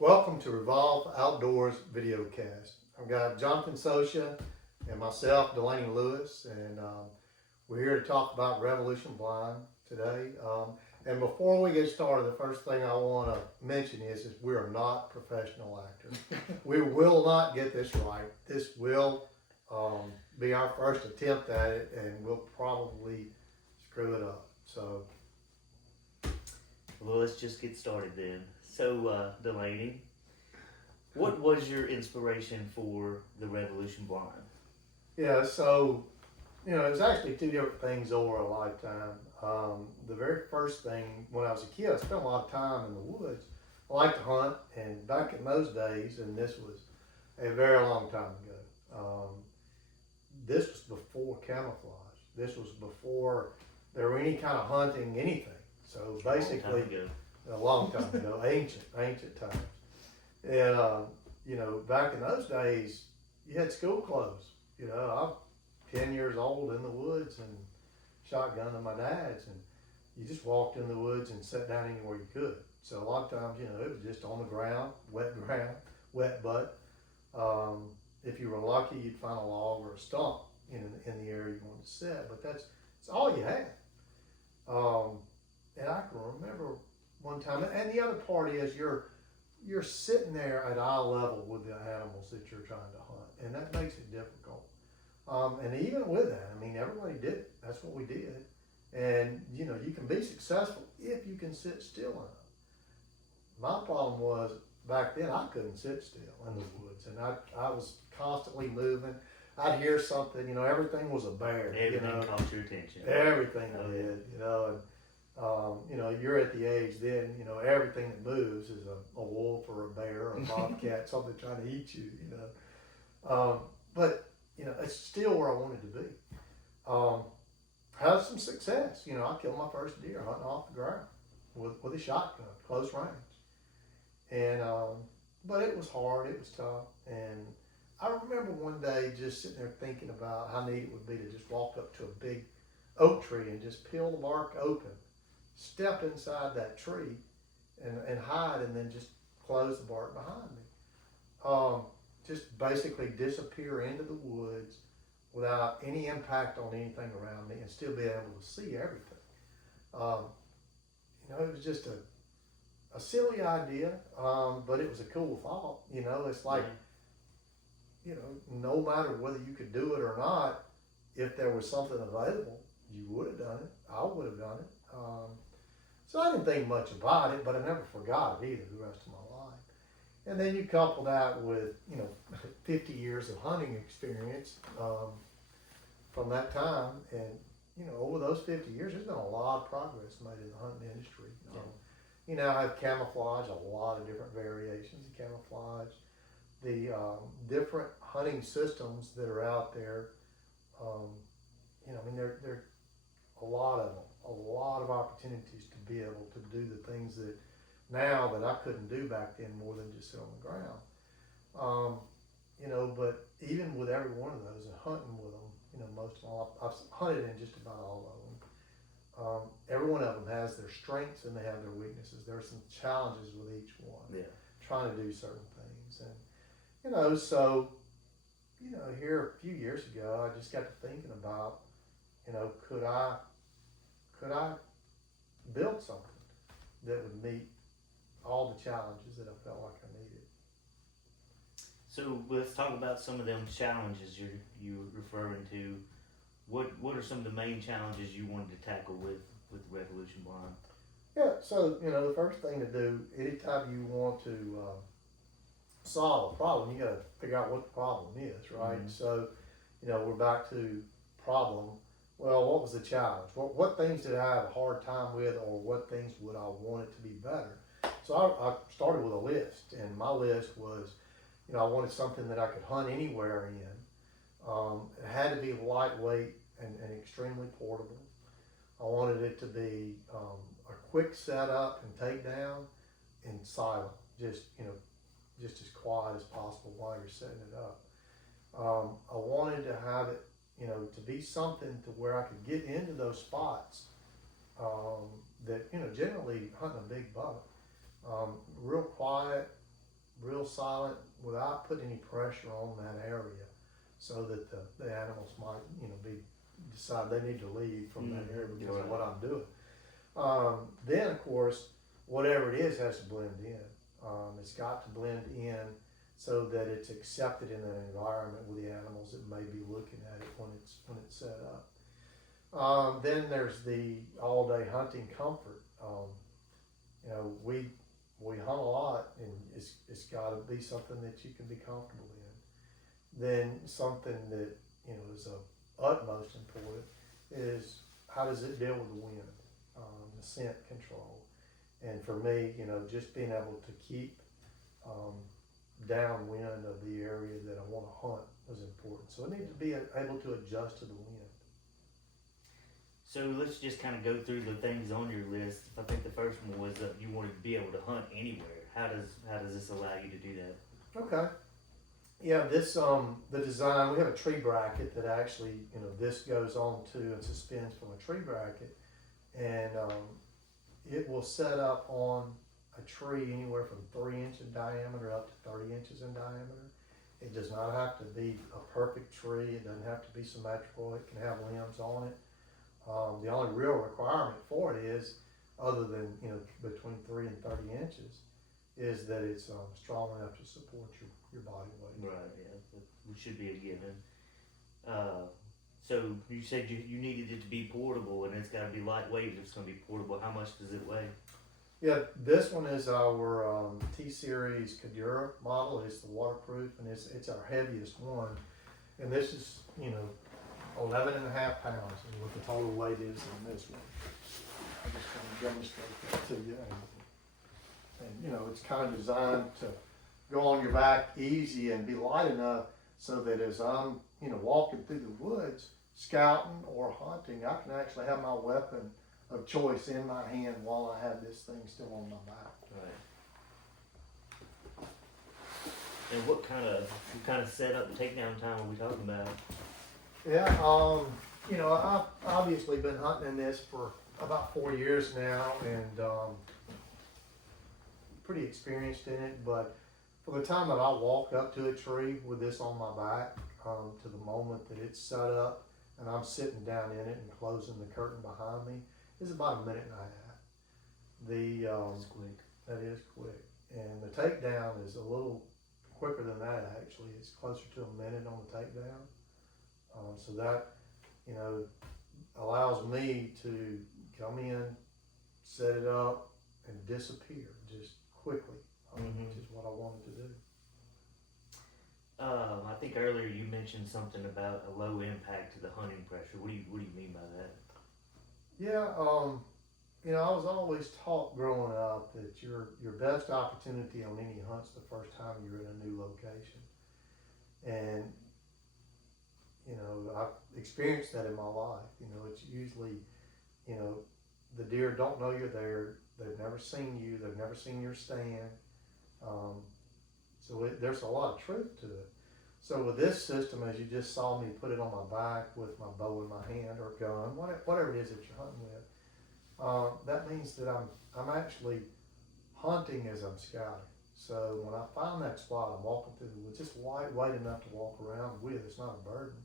Welcome to Revolve Outdoors videocast. I've got Jonathan Socia and myself, Delaney Lewis, and we're here to talk about Revolution Blind today. And before we get started, the first thing I want to mention is we are not professional actors. We will not get this right. This will be our first attempt at it, and we'll probably screw it up. So, well, let's just get started then. So, Delaney, what was your inspiration for the Revolution Blind? yeah, so it was actually two different things over a lifetime. The very first thing, when I was a kid, I spent a lot of time in the woods. I liked to hunt, and back in those days, and this was a very long time ago, this was before camouflage. This was before there were any kind of hunting, anything. So basically, a long time ago, ancient times. And, back in those days, you had school clothes. I'm 10 years old in the woods and shotgun to my dad's, and you just walked in the woods and sat down anywhere you could. So a lot of times, it was just on the ground, wet butt. If you were lucky, you'd find a log or a stump in the area you wanted to sit, but that's all you had. And I can remember one time, and the other part is you're sitting there at eye level with the animals that you're trying to hunt, and that makes it difficult. And even with that, everybody did it. That's what we did. And, you can be successful if you can sit still enough. My problem was, back then, I couldn't sit still in the woods, and I was constantly moving. I'd hear something, everything was a bear. Everything caught your attention. Everything did, and you're at the age then, everything that moves is a wolf or a bear or a bobcat, something trying to eat you, But, it's still where I wanted to be. Had some success. I killed my first deer hunting off the ground with a shotgun, close range. And, but it was hard, it was tough. And I remember one day just sitting there thinking about how neat it would be to just walk up to a big oak tree and just peel the bark open, step inside that tree and hide, and then just close the bark behind me. Just basically disappear into the woods without any impact on anything around me and still be able to see everything. It was just a silly idea, but it was a cool thought. It's like, no matter whether you could do it or not, if there was something available, you would have done it. I would have done it. So I didn't think much about it, but I never forgot it either the rest of my life. And then you couple that with, 50 years of hunting experience from that time. And, over those 50 years, there's been a lot of progress made in the hunting industry. I have camouflage, a lot of different variations of camouflage. The different hunting systems that are out there, there are a lot of opportunities to be able to do the things that now that I couldn't do back then, more than just sit on the ground. But even with every one of those and hunting with them, most of them, I've hunted in just about all of them. Every one of them has their strengths and they have their weaknesses. There are some challenges with each one. Yeah. Trying to do certain things. And, here a few years ago, I just got to thinking about, could I build something that would meet all the challenges that I felt like I needed. So let's talk about some of them challenges you're referring to. What are some of the main challenges you wanted to tackle with Revolution Blind? Yeah, so the first thing to do anytime you want to solve a problem, you got to figure out what the problem is, right? Mm-hmm. So we're back to problem. Well, what was the challenge? What things did I have a hard time with, or what things would I want it to be better? So I started with a list, and my list was, I wanted something that I could hunt anywhere in. It had to be lightweight and extremely portable. I wanted it to be a quick setup and takedown and silent, just as quiet as possible while you're setting it up. I wanted to have it, to be something to where I could get into those spots that, generally hunting a big buck, real quiet, real silent without putting any pressure on that area, so that the animals might, decide they need to leave from that area because of what I'm doing. Then of course, whatever it is has to blend in. It's got to blend in so that it's accepted in an environment with the animals that may be looking at it when it's set up. Then there's the all-day hunting comfort. We hunt a lot, and it's got to be something that you can be comfortable in. Then something that is of utmost important is how does it deal with the wind, the scent control. And for me, just being able to keep downwind of the area that I want to hunt was important. So I need to be able to adjust to the wind. So let's just kind of go through the things on your list. I think the first one was that you wanted to be able to hunt anywhere. How does this allow you to do that? Okay. Yeah, this the design, we have a tree bracket that actually, this goes on to and suspends from a tree bracket, and it will set up on a tree anywhere from 3 inches in diameter up to 30 inches in diameter. It does not have to be a perfect tree. It doesn't have to be symmetrical. It can have limbs on it. The only real requirement for it is, other than between 3 and 30 inches, is that it's strong enough to support your body weight. Right. Yeah, that should be a given. So you said you needed it to be portable, and it's got to be lightweight. If it's going to be portable, how much does it weigh? Yeah, this one is our T-Series Cadura model. It's the waterproof, and it's our heaviest one. And this is 11 and a half pounds is what the total weight is in this one. I just want to demonstrate that to you. And it's kind of designed to go on your back easy and be light enough so that as I'm, walking through the woods, scouting or hunting, I can actually have my weapon of choice in my hand while I have this thing still on my back. Right. And what kind of setup and takedown time are we talking about? Yeah, I've obviously been hunting in this for about 4 years now, and pretty experienced in it. But from the time that I walk up to a tree with this on my back to the moment that it's set up and I'm sitting down in it and closing the curtain behind me is about a minute and a half. That's quick. That is quick, and the takedown is a little quicker than that. Actually, it's closer to a minute on the takedown. So that allows me to come in, set it up, and disappear just quickly, which is what I wanted to do. I think earlier you mentioned something about a low impact to the hunting pressure. What do you mean by that? Yeah, I was always taught growing up that your best opportunity on any hunt's the first time you're in a new location, and I've experienced that in my life. It's usually, the deer don't know you're there. They've never seen you. They've never seen your stand. So there's a lot of truth to it. So with this system, as you just saw me put it on my back with my bow in my hand or gun, whatever it is that you're hunting with, that means that I'm actually hunting as I'm scouting. So when I find that spot, I'm walking through the woods, just lightweight enough to walk around with. It's not a burden.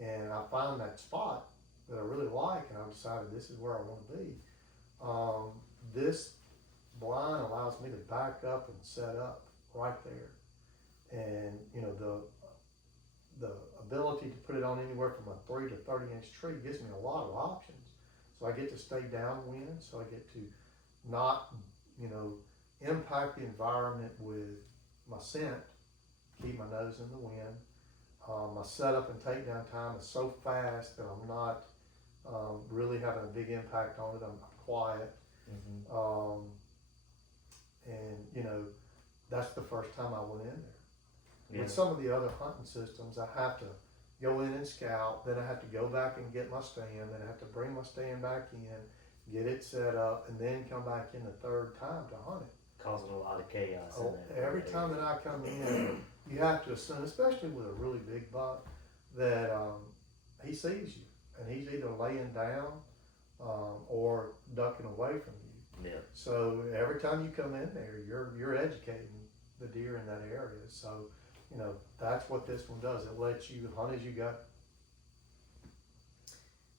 And I find that spot that I really like, and I've decided this is where I want to be. This blind allows me to back up and set up right there. And the ability to put it on anywhere from a 3 to 30 inch tree gives me a lot of options. So I get to stay downwind, so I get to not, impact the environment with my scent, keep my nose in the wind. My setup and takedown time is so fast that I'm not really having a big impact on it. I'm quiet. Mm-hmm. And that's the first time I went in there. Yeah. With some of the other hunting systems, I have to go in and scout, then I have to go back and get my stand, then I have to bring my stand back in, get it set up, and then come back in the third time to hunt it. Causing a lot of chaos in there. Every time that I come in, you have to assume, especially with a really big buck, that he sees you, and he's either laying down or ducking away from you. Yeah. So every time you come in there, you're educating the deer in that area. So, that's what this one does. It lets you hunt as you go.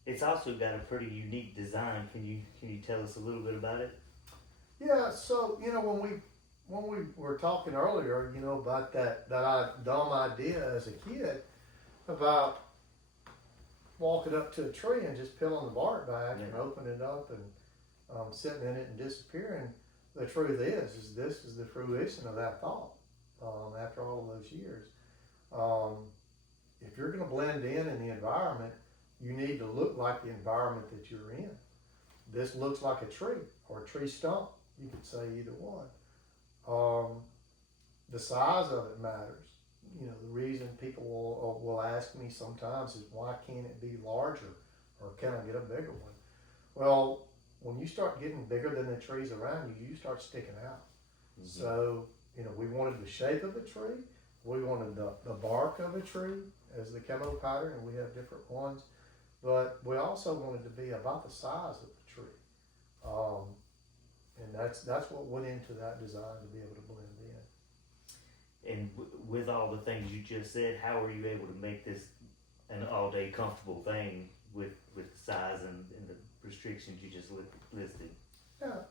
It's also got a pretty unique design. Can you tell us a little bit about it? Yeah. So, when we were talking earlier, about that dumb idea as a kid about walking up to a tree and just peeling the bark back and opening it up and sitting in it and disappearing. The truth is this is the fruition of that thought. After all of those years, if you're going to blend in the environment, you need to look like the environment that you're in. This looks like a tree or a tree stump. You could say either one. The size of it matters. The reason people will ask me sometimes is, why can't it be larger, or can I get a bigger one? Well, when you start getting bigger than the trees around you, you start sticking out. Mm-hmm. So, we wanted the shape of a tree. We wanted the bark of a tree as the camo pattern, and we have different ones. But we also wanted to be about the size of the tree. And that's what went into that design, to be able to blend in. And with all the things you just said, how are you able to make this an all-day comfortable thing with the size and the restrictions you just listed? Yeah.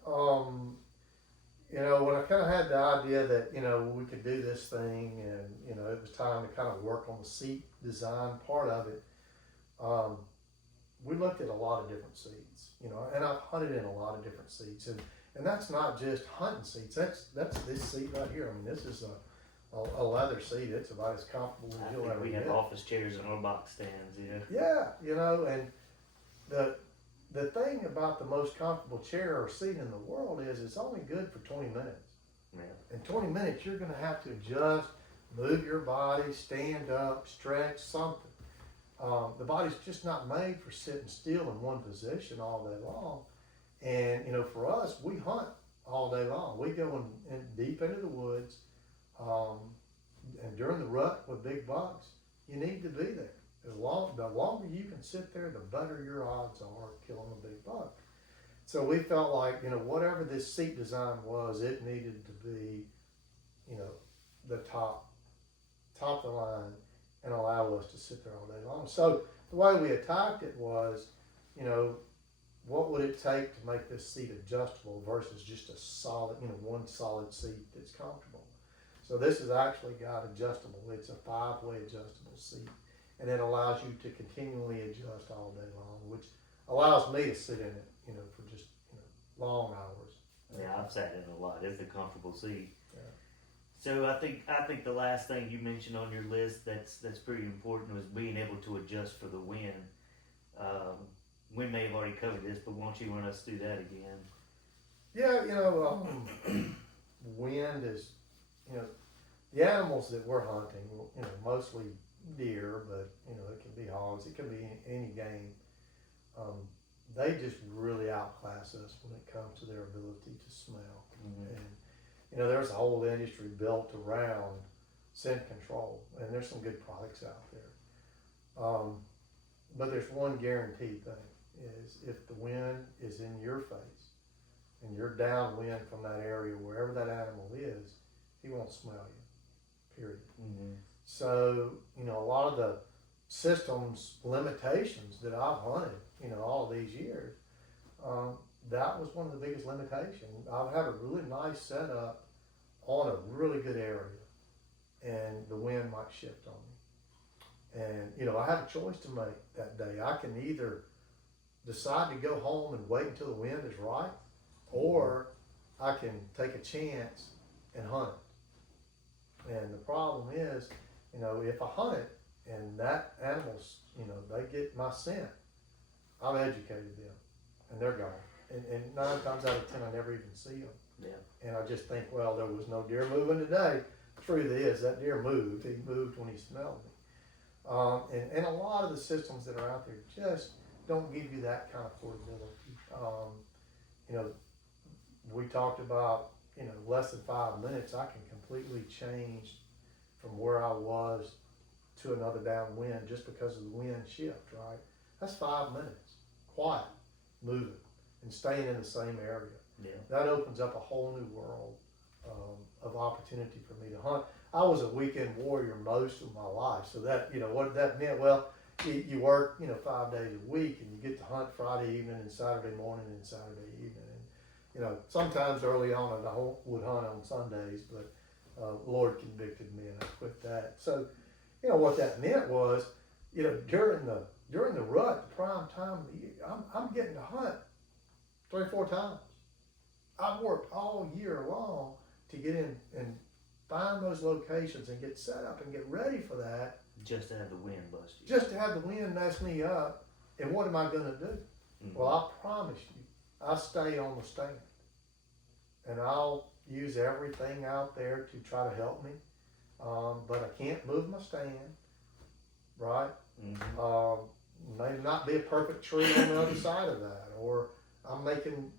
When I kind of had the idea that, we could do this thing, and, it was time to kind of work on the seat design part of it, we looked at a lot of different seats, and I've hunted in a lot of different seats. And that's not just hunting seats. That's this seat right here. I mean, this is a leather seat. It's about as comfortable as you'll ever get. We have office chairs in our box stands, Yeah, and the thing about the most comfortable chair or seat in the world is it's only good for 20 minutes. Yeah. In 20 minutes, you're going to have to adjust, move your body, stand up, stretch, something. The body's just not made for sitting still in one position all day long. And, for us, we hunt all day long. We go in deep into the woods, and during the rut with big bucks, you need to be there. The longer you can sit there, the better your odds are of killing a big buck. So we felt like, whatever this seat design was, it needed to be, the top of the line and allow us to sit there all day long. So the way we attacked it was, what would it take to make this seat adjustable versus just a solid, one solid seat that's comfortable. So this has actually got adjustable. It's a 5-way adjustable seat, and it allows you to continually adjust all day long, which allows me to sit in it, for just, long hours. Yeah, I've sat in it a lot. It's a comfortable seat. Yeah. So I think the last thing you mentioned on your list that's pretty important was being able to adjust for the wind. We may have already covered this, but won't you run us through that again? Yeah, wind is, the animals that we're hunting, mostly deer, but, it can be hogs, it can be any game. They just really outclass us when it comes to their ability to smell. Mm-hmm. And, there's a whole industry built around scent control, and there's some good products out there. But there's one guaranteed thing, is if the wind is in your face and you're downwind from that area, wherever that animal is, he won't smell you, period. Mm-hmm. So, a lot of the systems limitations that I've hunted, all these years, that was one of the biggest limitations. I would have a really nice setup on a really good area, and the wind might shift on me. And, I have a choice to make that day. I can either decide to go home and wait until the wind is right, or I can take a chance and hunt it. And the problem is, if I hunt it and that animal's, they get my scent, I've educated them and they're gone. And 9 times out of 10, I never even see them. Yeah. And I just think, well, there was no deer moving today. The truth is, that deer moved. He moved when he smelled me. And a lot of the systems that are out there just don't give you that kind of portability. We talked about, less than 5 minutes, I can completely change from where I was to another downwind just because of the wind shift, right? That's 5 minutes, quiet, moving, and staying in the same area. Yeah. That opens up a whole new world of opportunity for me to hunt. I was a weekend warrior most of my life, so that, what that meant, well, you work, 5 days a week, and you get to hunt Friday evening and Saturday morning and Saturday evening. And, sometimes early on I would hunt on Sundays, but Lord convicted me and I quit that. So, what that meant was, during the rut, the prime time of the year, I'm getting to hunt 3 or 4 times. I've worked all year long to get in and find those locations and get set up and get ready for that. Just to have the wind bust you. Just to have the wind mess me up. And what am I going to do? Mm-hmm. Well, I promise you, I stay on the stand. And I'll use everything out there to try to help me. But I can't move my stand, right? Mm-hmm. May not be a perfect tree on the other side of that. Or I'm making,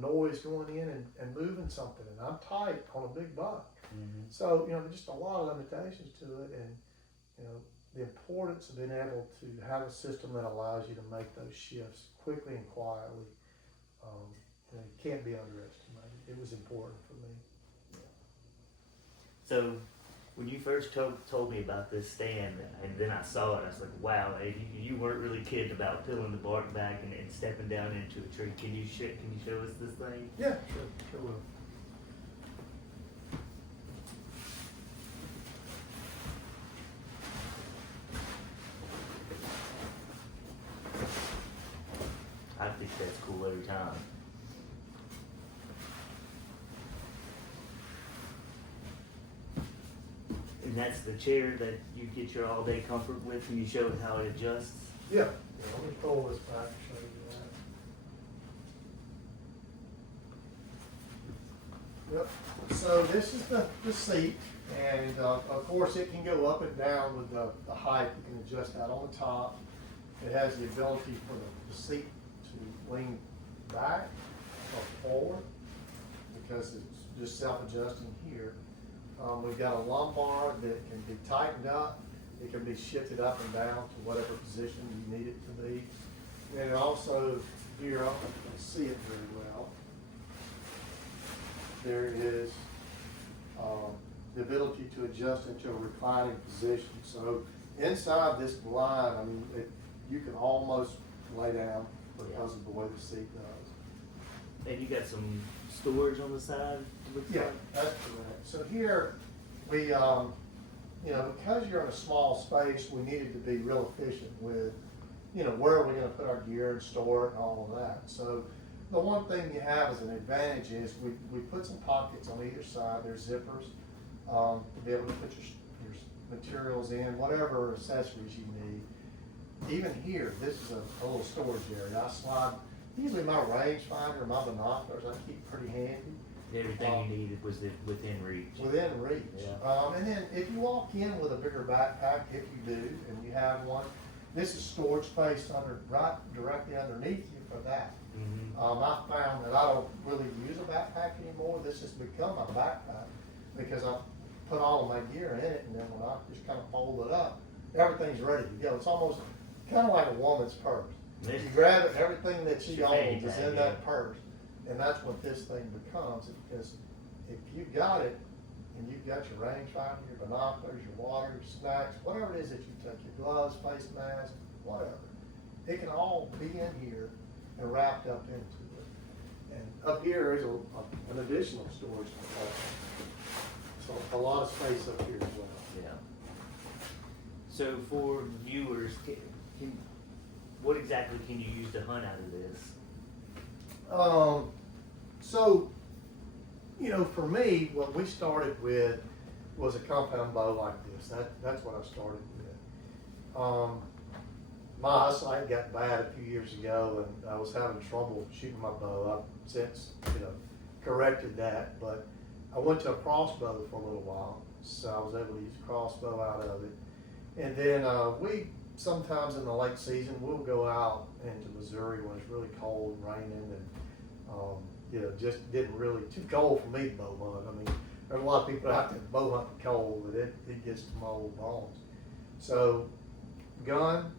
noise going in and moving something. And I'm tight on a big buck. Mm-hmm. So, just a lot of limitations to it. And, the importance of being able to have a system that allows you to make those shifts quickly and quietly, it can't be underestimated. It was important for me. So, when you first told me about this stand, and then I saw it, I was like, wow, you weren't really kidding about peeling the bark back and stepping down into a tree. Can you show us this thing? Yeah, sure will. I think that's cool every time. And that's the chair that you get your all-day comfort with, and you show how it adjusts. Yeah. Let me pull this back and show you that. Yep. So this is the seat, and of course it can go up and down with the height. You can adjust that on the top. It has the ability for the seat to lean back or forward because it's just self-adjusting here. We've got a lumbar that can be tightened up. It can be shifted up and down to whatever position you need it to be. And it also, here, I don't know if you can see it very well. There is the ability to adjust into a reclining position. So inside this blind, you can almost lay down because of the way the seat does. And you got some storage on the side? Yeah, that's correct. So here, we, because you're in a small space, we needed to be real efficient with, where are we going to put our gear and store it and all of that. So the one thing you have as an advantage is we put some pockets on either side. There's zippers to be able to put your materials in, whatever accessories you need. Even here, this is a little storage area. I slide, usually my rangefinder, my binoculars, I keep pretty handy. Everything you needed was within reach. Within reach. Yeah. And then if you walk in with a bigger backpack, if you do, and you have one, this is storage space right directly underneath you for that. Mm-hmm. I found that I don't really use a backpack anymore. This has become my backpack because I put all of my gear in it, and then when I just kind of fold it up, everything's ready to go. It's almost kind of like a woman's purse. You grab it, and everything that she owns is in that purse. And that's what this thing becomes, because if you've got it, and you've got your rangefinder, your binoculars, your water, your snacks, whatever it is that you take, your gloves, face mask, whatever, it can all be in here and wrapped up into it. And up here is an additional storage compartment. So a lot of space up here as well. Yeah. So for viewers, what exactly can you use to hunt out of this? So, for me, what we started with was a compound bow like this. That's what I started with. My eyesight got bad a few years ago, and I was having trouble shooting my bow. I've since, corrected that, but I went to a crossbow for a little while, so I was able to use a crossbow out of it. And then we sometimes in the late season we'll go out into Missouri when it's really cold, raining, and just didn't really too cold for me to bow hunt. There's a lot of people out there bow hunting cold, but it gets to my old bones. So, gun,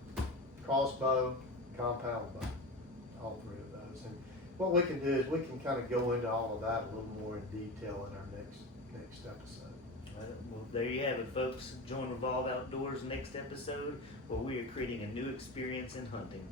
crossbow, compound bow, all 3 of those. And what we can do is we can kind of go into all of that a little more in detail in our next there you have it, folks. Join Revolve Outdoors next episode, where we are creating a new experience in hunting.